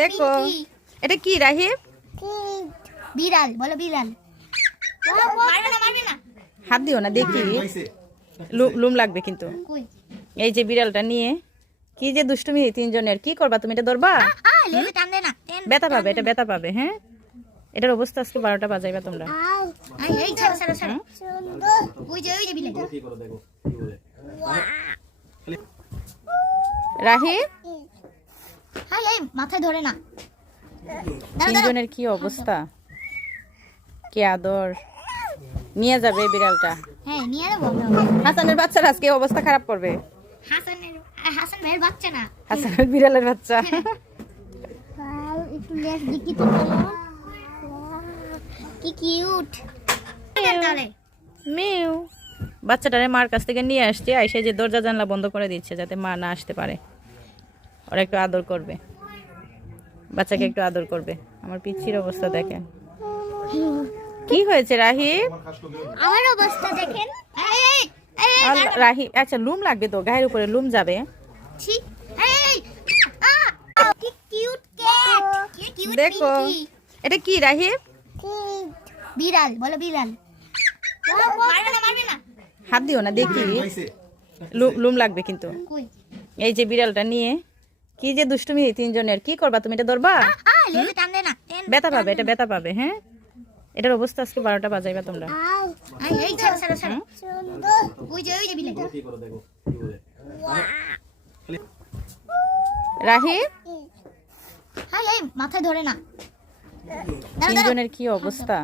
দেখো এটা কি রাহি? বিড়াল, বলো বিড়াল। মারবে না, মারবে না। হাত দিও না, দেখি লুম লাগবে কিন্তু। কই? এই যে বিড়ালটা নিয়ে কি যে দুষ্টুমি তিনজনের, কি করবা তুমি? এটা ধরবা? লেজে টান দে না। ব্যথা পাবে, এটা ব্যথা পাবে। হ্যাঁ, এটার অবস্থা আজকে 12টা বাজাইবা তোমরা। এই ছাড়ো ছাড়ো ছাড়ো। ওই যে বিড়াল। রাহি হাই এই মাথায় ধরে না। তিনজনের কি অবস্থা, কি আদর। নিয়ে যাবে এই বিড়ালটা। হ্যাঁ নিয়ে যাবো। হাসানের বাচ্চারা আজকে অবস্থা খারাপ করবে। হাসান ভাইয়ের বাচ্চা না, হাসানের বিড়ালের বাচ্চা। একটু লেজ দিকি তো কি কিউট। তাহলে মিউ বাচ্চাটারে মার কাছ থেকে নিয়ে আসছে, আইসে যে দরজা জানলা বন্ধ করে দিচ্ছে যাতে মা না আসতে পারে। ওরা একটু আদর করবে, বাচ্চাকে একটু আদর করবে। আমার পিচ্ছির অবস্থা দেখেন। কি হয়েছে রাহি? আমার অবস্থা দেখেন। রাহি আচ্ছা, লুম লাগবে তো, গায়ের উপরে লুম যাবে। ছি এই কি কিউট ক্যাট, কি কিউট। দেখো এটা কি রাহি? বিড়াল, বলো বিড়াল। মারবে না, মারবে না। হাত দিও না, দেখি লুম লাগবে কিন্তু। কই? এই যে বিড়ালটা নিয়ে কি যে দুষ্টুমি তিনজনের, কি করবা তুমি? এটা ধরবা? লেজে টান দে না। ব্যথা পাবে, এটা ব্যথা পাবে। হ্যাঁ, এটার অবস্থা আজকে 12টা বাজাইবা তোমরা। এই ছাড়ো ছাড়ো ছাড়ো। ওই যে বিড়াল। রাহি হাই এই মাথায় ধরে না। তিনজনের কি অবস্থা,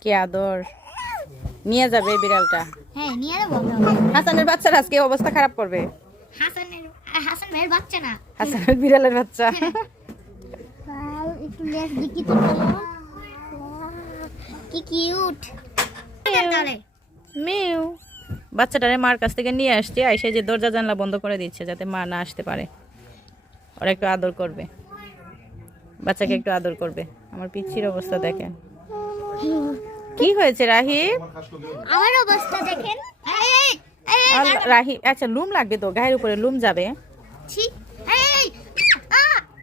কি আদর। নিয়ে যাবে এই বিড়ালটা। হ্যাঁ নিয়ে যাবো। হাসানের বাচ্চারা আজকে অবস্থা খারাপ করবে। হাসান ভাইয়ের বাচ্চা না, হাসানের বিড়ালের বাচ্চা। একটু লেজ দিকি তো কি কিউট। তাহলে মিউ বাচ্চাটারে মার কাছ থেকে নিয়ে আসছে, আইসে যে দরজা জানলা বন্ধ করে দিচ্ছে যাতে মা না আসতে পারে। ওরা একটু আদর করবে, বাচ্চাকে একটু আদর করবে। আমার পিচ্ছির অবস্থা দেখেন। কি হয়েছে রাহি? আমার অবস্থা দেখেন। রাহি আচ্ছা, লুম লাগবে তো, গায়ের উপরে লুম যাবে। ছি